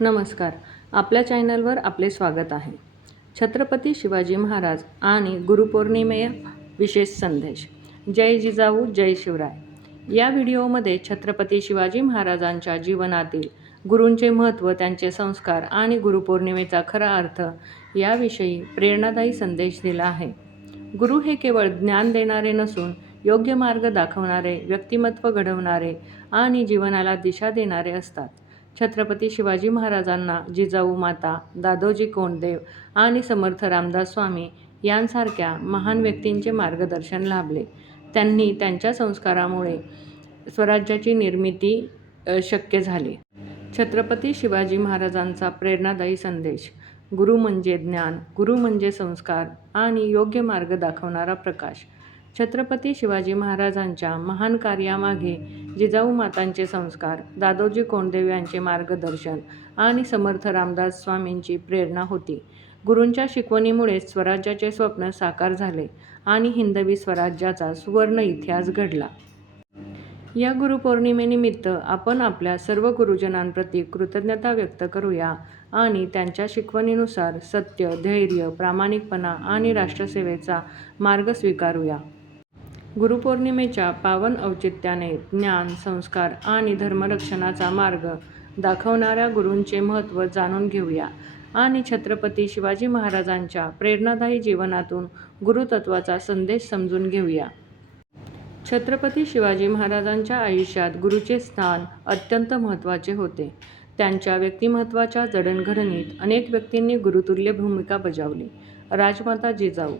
नमस्कार. आपल्या चॅनलवर आपले स्वागत आहे. छत्रपती शिवाजी महाराज आणि गुरुपौर्णिमेया विशेष संदेश. जय जिजाऊ जय शिवराय. या व्हिडिओमध्ये छत्रपती शिवाजी महाराजांच्या जीवनातील गुरूंचे महत्त्व, त्यांचे संस्कार आणि गुरुपौर्णिमेचा खरा अर्थ याविषयी प्रेरणादायी संदेश दिला आहे. गुरु हे केवळ ज्ञान देणारे नसून योग्य मार्ग दाखवणारे, व्यक्तिमत्व घडवणारे आणि जीवनाला दिशा देणारे असतात. छत्रपती शिवाजी महाराजांना जिजाऊ माता, दादोजी कोंडदेव आणि समर्थ रामदास स्वामी यांसारख्या महान व्यक्तींचे मार्गदर्शन लाभले. त्यांनी त्यांच्या संस्कारामुळे स्वराज्याची निर्मिती शक्य झाली. छत्रपती शिवाजी महाराजांचा प्रेरणादायी संदेश. गुरु म्हणजे ज्ञान, गुरु म्हणजे संस्कार आणि योग्य मार्ग दाखवणारा प्रकाश. छत्रपती शिवाजी महाराजांच्या महान कार्यामागे जिजाऊ मातांचे संस्कार, दादोजी कोंडदेव यांचे मार्गदर्शन आणि समर्थ रामदास स्वामींची प्रेरणा होती. गुरूंच्या शिकवणीमुळेच स्वराज्याचे स्वप्न साकार झाले आणि हिंदवी स्वराज्याचा सुवर्ण इतिहास घडला. या गुरुपौर्णिमेनिमित्त आपण आपल्या सर्व गुरुजनांप्रती कृतज्ञता व्यक्त करूया आणि त्यांच्या शिकवणीनुसार सत्य, धैर्य, प्रामाणिकपणा आणि राष्ट्रसेवेचा मार्ग स्वीकारूया. गुरुपौर्णिमेच्या पावन औचित्याने ज्ञान, संस्कार आणि धर्मरक्षणाचा मार्ग दाखवणाऱ्या गुरूंचे महत्त्व जाणून घेऊया आणि छत्रपती शिवाजी महाराजांच्या प्रेरणादायी जीवनातून गुरुतत्वाचा संदेश समजून घेऊया. छत्रपती शिवाजी महाराजांच्या आयुष्यात गुरूचे स्थान अत्यंत महत्त्वाचे होते. त्यांच्या व्यक्तिमत्त्वाच्या जडणघडणीत अनेक व्यक्तींनी गुरुतुल्य भूमिका बजावली. राजमाता जिजाऊ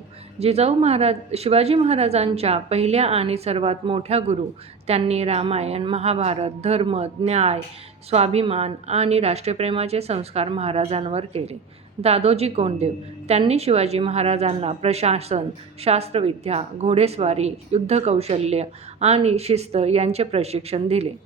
शिवाजी महाराजांच्या पहिल्या आणि सर्वात मोठ्या गुरु. त्यांनी रामायण, महाभारत, धर्म, न्याय, स्वाभिमान आणि राष्ट्रप्रेमाचे संस्कार महाराजांवर केले. दादोजी कोंडदेव. त्यांनी शिवाजी महाराजांना प्रशासन, शास्त्रविद्या, घोडेस्वारी, युद्धकौशल्य आणि शिस्त यांचे प्रशिक्षण दिले.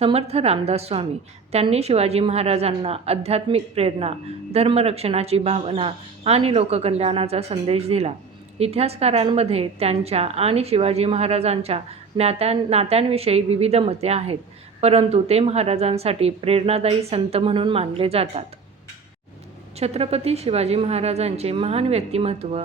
समर्थ रामदास स्वामी. त्यांनी शिवाजी महाराजांना आध्यात्मिक प्रेरणा, धर्मरक्षणाची भावना आणि लोककल्याणाचा संदेश दिला. इतिहासकारांमध्ये त्यांच्या आणि शिवाजी महाराजांच्या नात्यांविषयी विविध मते आहेत, परंतु ते महाराजांसाठी प्रेरणादायी संत म्हणून मानले जातात. छत्रपती शिवाजी महाराजांचे महान व्यक्तिमत्व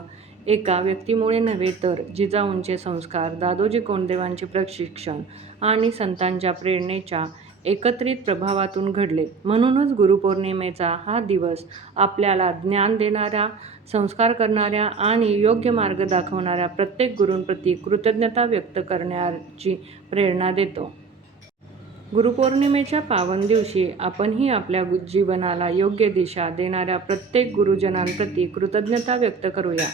एका व्यक्तीमुळे नव्हे, तर जिजाऊंचे संस्कार, दादोजी कोंडदेवांचे प्रशिक्षण आणि संतांच्या प्रेरणेच्या एकत्रित प्रभावातून घडले. म्हणूनच गुरुपौर्णिमेचा हा दिवस आपल्याला ज्ञान देणाऱ्या, संस्कार करणाऱ्या आणि योग्य मार्ग दाखवणाऱ्या प्रत्येक गुरूंप्रती कृतज्ञता व्यक्त करण्याची प्रेरणा देतो. गुरुपौर्णिमेच्या पावन दिवशी आपणही आपल्या जीवनाला योग्य दिशा देणाऱ्या प्रत्येक गुरुजनांप्रती कृतज्ञता व्यक्त करूया.